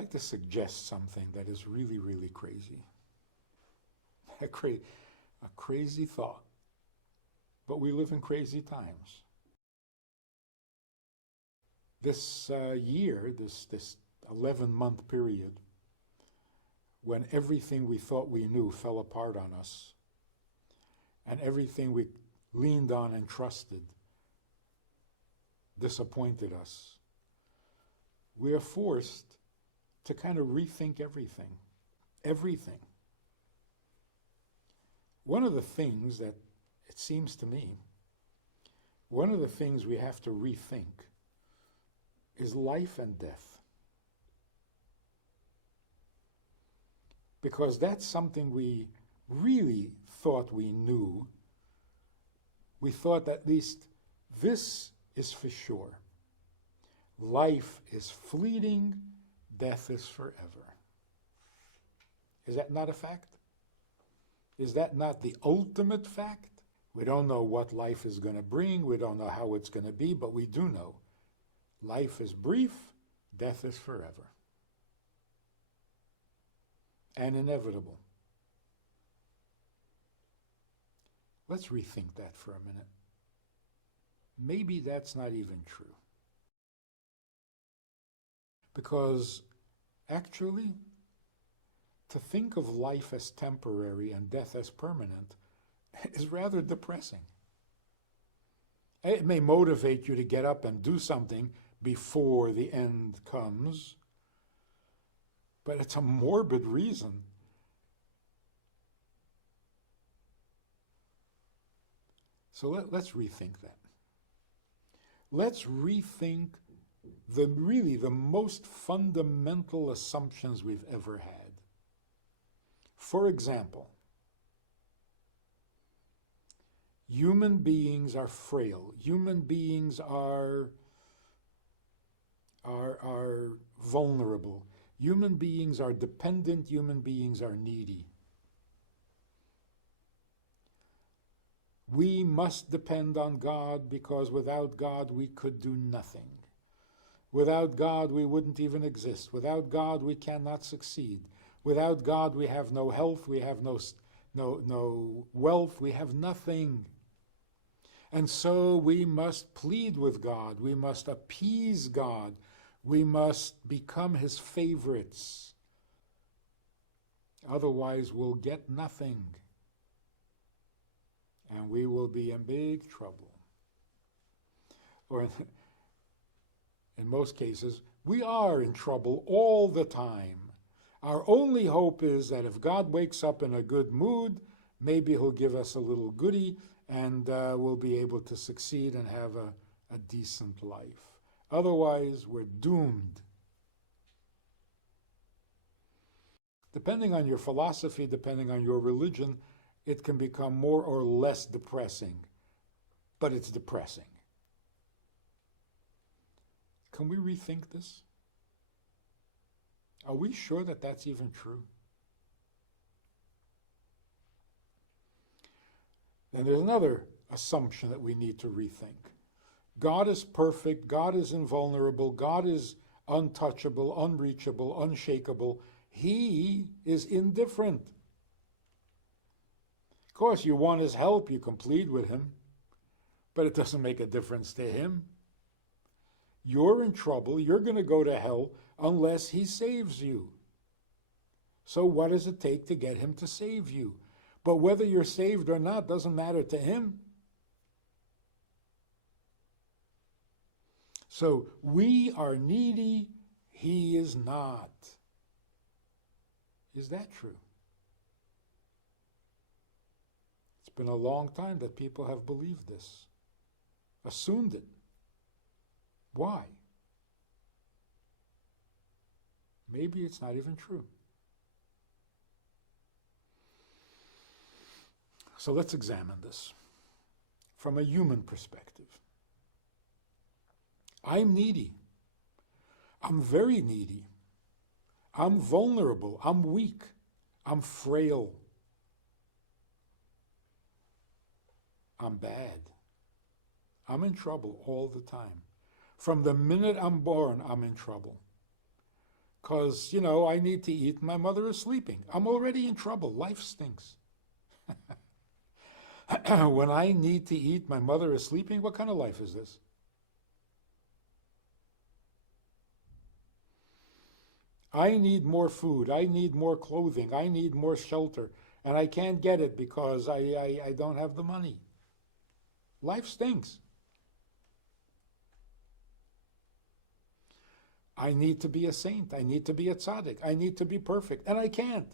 like to suggest something that is really, really crazy. A crazy thought. But we live in crazy times. This year, this 11-month period, when everything we thought we knew fell apart on us, and everything we leaned on and trusted disappointed us, we are forced to kind of rethink everything. Everything. One of the things that, it seems to me, one of the things we have to rethink is life and death. Because that's something we really thought we knew. We thought at least this is for sure. Life is fleeting, death is forever. Is that not a fact? Is that not the ultimate fact? We don't know what life is going to bring, we don't know how it's going to be, but we do know life is brief, death is forever. And inevitable. Let's rethink that for a minute. Maybe that's not even true. Because actually, to think of life as temporary and death as permanent is rather depressing. It may motivate you to get up and do something before the end comes, but it's a morbid reason. So let's rethink that. Let's rethink really the most fundamental assumptions we've ever had. For example, human beings are frail. Human beings are vulnerable. Human beings are dependent. Human beings are needy. We must depend on God because without God we could do nothing. Without God we wouldn't even exist. Without God we cannot succeed. Without God we have no health, we have no wealth, we have nothing. And so we must plead with God, we must appease God, we must become his favorites. Otherwise we'll get nothing. And we will be in big trouble. Or in most cases, we are in trouble all the time. Our only hope is that if God wakes up in a good mood, maybe he'll give us a little goodie and we'll be able to succeed and have a decent life. Otherwise, we're doomed. Depending on your philosophy, depending on your religion, it can become more or less depressing, but it's depressing. Can we rethink this? Are we sure that that's even true? Then there's another assumption that we need to rethink. God is perfect, God is invulnerable, God is untouchable, unreachable, unshakable. He is indifferent. Of course, you want his help, you can plead with him, but it doesn't make a difference to him. You're in trouble, you're going to go to hell unless he saves you. So what does it take to get him to save you? But whether you're saved or not doesn't matter to him. So we are needy, he is not. Is that true? It's been a long time that people have believed this, assumed it. Why? Maybe it's not even true. So let's examine this from a human perspective. I'm needy. I'm very needy. I'm vulnerable. I'm weak. I'm frail. I'm bad. I'm in trouble all the time. From the minute I'm born, I'm in trouble. because, I need to eat. My mother is sleeping. I'm already in trouble. Life stinks. When I need to eat, my mother is sleeping. What kind of life is this? I need more food. I need more clothing. I need more shelter. And I can't get it because I don't have the money. Life stinks. I need to be a saint. I need to be a tzaddik. I need to be perfect. And I can't.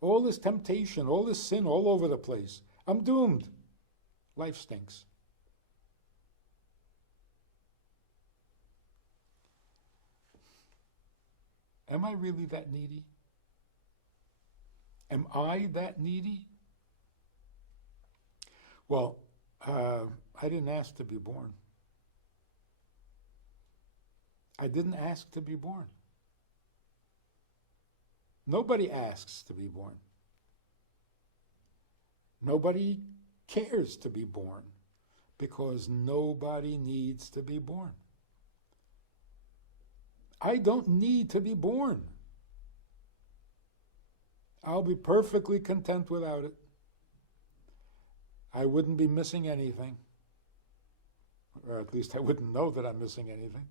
All this temptation, all this sin all over the place. I'm doomed. Life stinks. Am I really that needy? Am I that needy? Well, I didn't ask to be born. I didn't ask to be born. Nobody asks to be born. Nobody cares to be born because nobody needs to be born. I don't need to be born. I'll be perfectly content without it. I wouldn't be missing anything. Or at least I wouldn't know that I'm missing anything.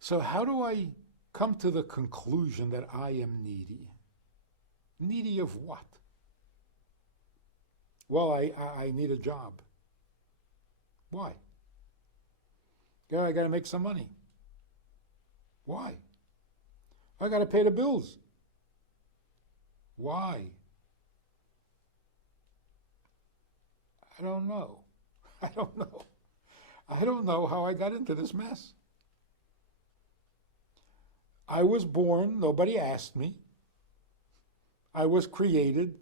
So how do I come to the conclusion that I am needy? Needy of what? Well, I need a job. Why? Yeah, I got to make some money. Why? I got to pay the bills. Why? I don't know. I don't know. I don't know how I got into this mess. I was born, nobody asked me. I was created.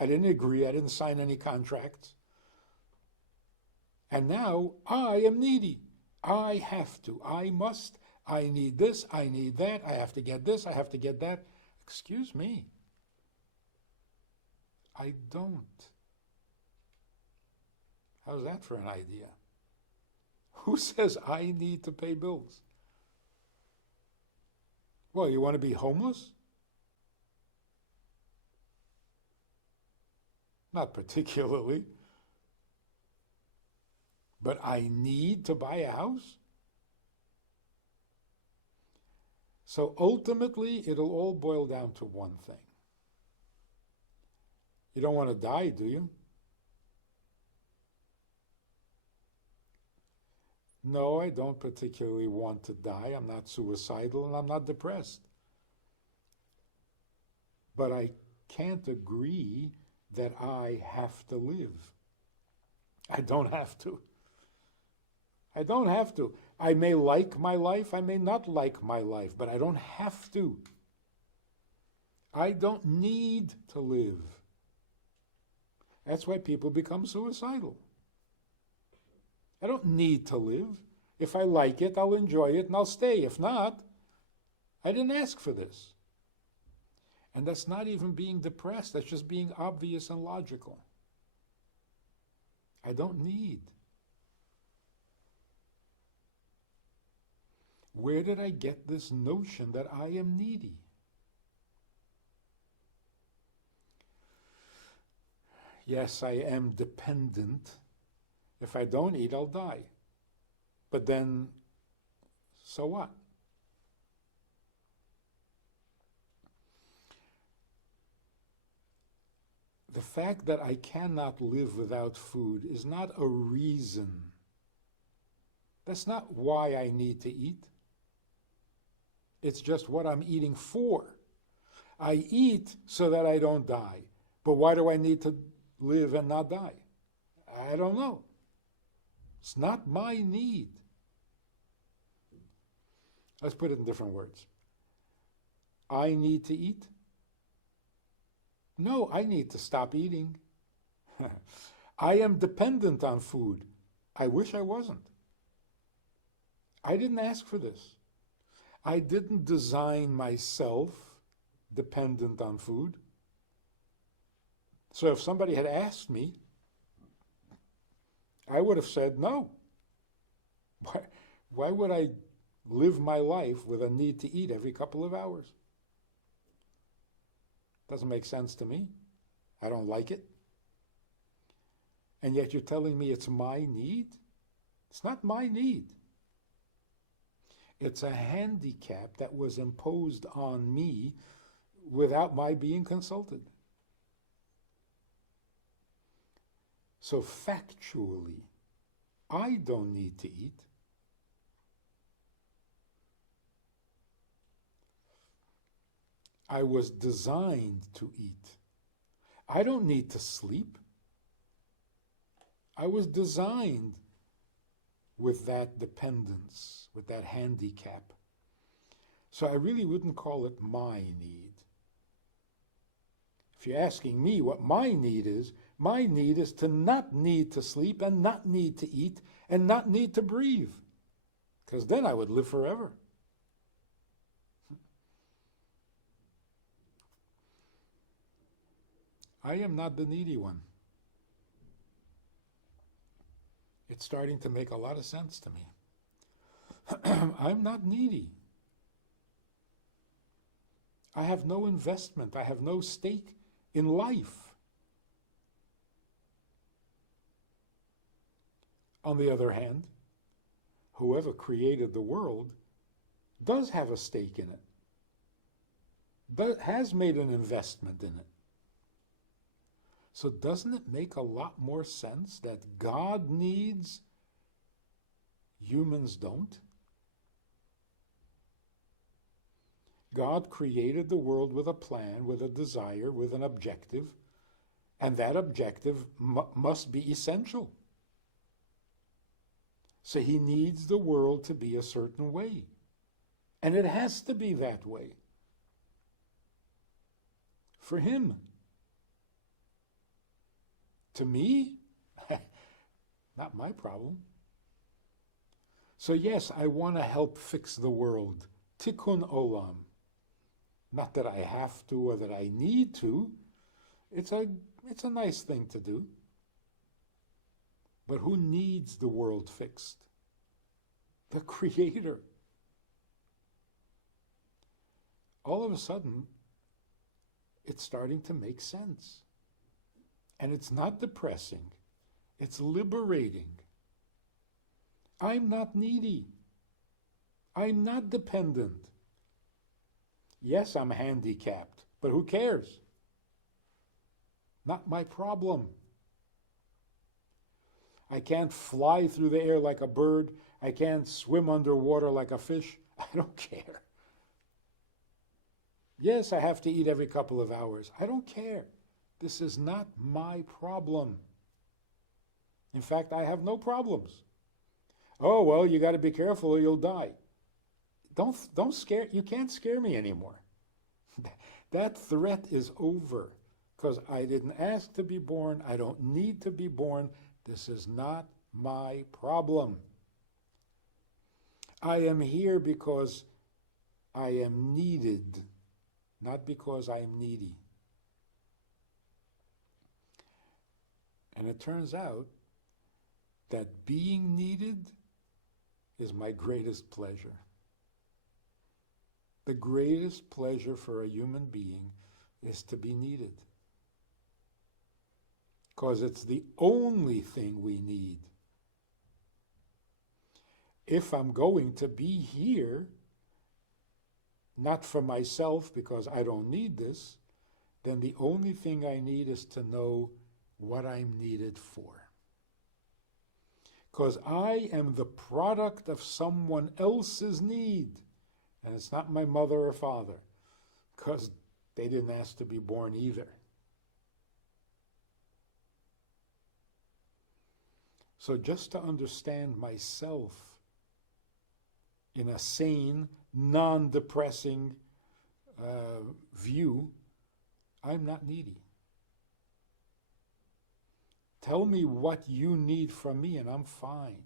I didn't agree. I didn't sign any contracts. And now I am needy. I have to. I must. I need this. I need that. I have to get this. I have to get that. Excuse me. I don't. How's that for an idea? Who says I need to pay bills? Well, you want to be homeless? Not particularly. But I need to buy a house? So ultimately, it'll all boil down to one thing. You don't want to die, do you? No, I don't particularly want to die. I'm not suicidal and I'm not depressed. But I can't agree that I have to live. I don't have to. I don't have to. I may like my life, I may not like my life, but I don't have to. I don't need to live. That's why people become suicidal. I don't need to live. If I like it, I'll enjoy it and I'll stay. If not, I didn't ask for this. And that's not even being depressed. That's just being obvious and logical. I don't need. Where did I get this notion that I am needy? Yes, I am dependent. If I don't eat, I'll die. But then, so what? The fact that I cannot live without food is not a reason. That's not why I need to eat. It's just what I'm eating for. I eat so that I don't die. But why do I need to live and not die? I don't know. It's not my need. Let's put it in different words. I need to eat? No, I need to stop eating. I am dependent on food. I wish I wasn't. I didn't ask for this. I didn't design myself dependent on food. So if somebody had asked me, I would have said no. Why would I live my life with a need to eat every couple of hours. Doesn't make sense to me. I don't like it. And yet you're telling me it's my need? It's not my need. It's a handicap that was imposed on me without my being consulted. So factually, I don't need to eat. I was designed to eat. I don't need to sleep. I was designed with that dependence, with that handicap. So I really wouldn't call it my need. If you're asking me what my need is to not need to sleep and not need to eat and not need to breathe, because then I would live forever. I am not the needy one. It's starting to make a lot of sense to me. I'm not needy. I have no investment. I have no stake in life. On the other hand, whoever created the world does have a stake in it, but has made an investment in it. So doesn't it make a lot more sense that God needs, humans don't? God created the world with a plan, with a desire, with an objective, and that objective must be essential. So he needs the world to be a certain way. And it has to be that way. For him. To me, not my problem. So yes, I want to help fix the world. Tikkun olam. Not that I have to or that I need to. It's a nice thing to do. But who needs the world fixed? The Creator. All of a sudden, it's starting to make sense. And it's not depressing. It's liberating. I'm not needy. I'm not dependent. Yes, I'm handicapped, but who cares? Not my problem. I can't fly through the air like a bird. I can't swim underwater like a fish. I don't care. Yes, I have to eat every couple of hours. I don't care. This is not my problem. In fact, I have no problems. Oh, well, you got to be careful or you'll die. Don't scare, you can't scare me anymore. That threat is over because I didn't ask to be born. I don't need to be born. This is not my problem. I am here because I am needed, not because I am needy. And it turns out that being needed is my greatest pleasure. The greatest pleasure for a human being is to be needed. Because it's the only thing we need. If I'm going to be here, not for myself because I don't need this, then the only thing I need is to know what I'm needed for. Because I am the product of someone else's need. And it's not my mother or father, because they didn't ask to be born either. So just to understand myself in a sane, non-depressing view, I'm not needy. Tell me what you need from me and I'm fine.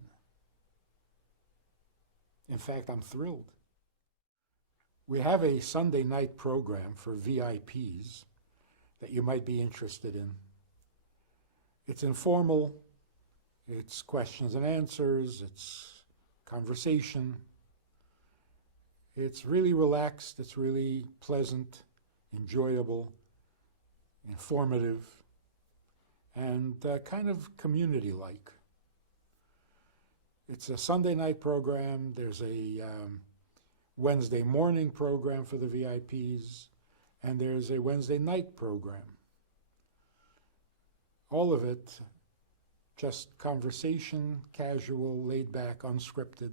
In fact, I'm thrilled. We have a Sunday night program for VIPs that you might be interested in. It's informal, it's questions and answers, it's conversation, It's really relaxed, it's really pleasant, enjoyable, informative, and kind of community-like. It's a Sunday night program. There's a Wednesday morning program for the VIPs, and there's a Wednesday night program. All of it just conversation, casual, laid back, unscripted.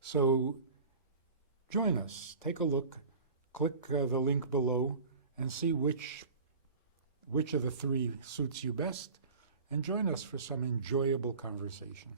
So join us, take a look, click the link below and see which of the three suits you best, and join us for some enjoyable conversation.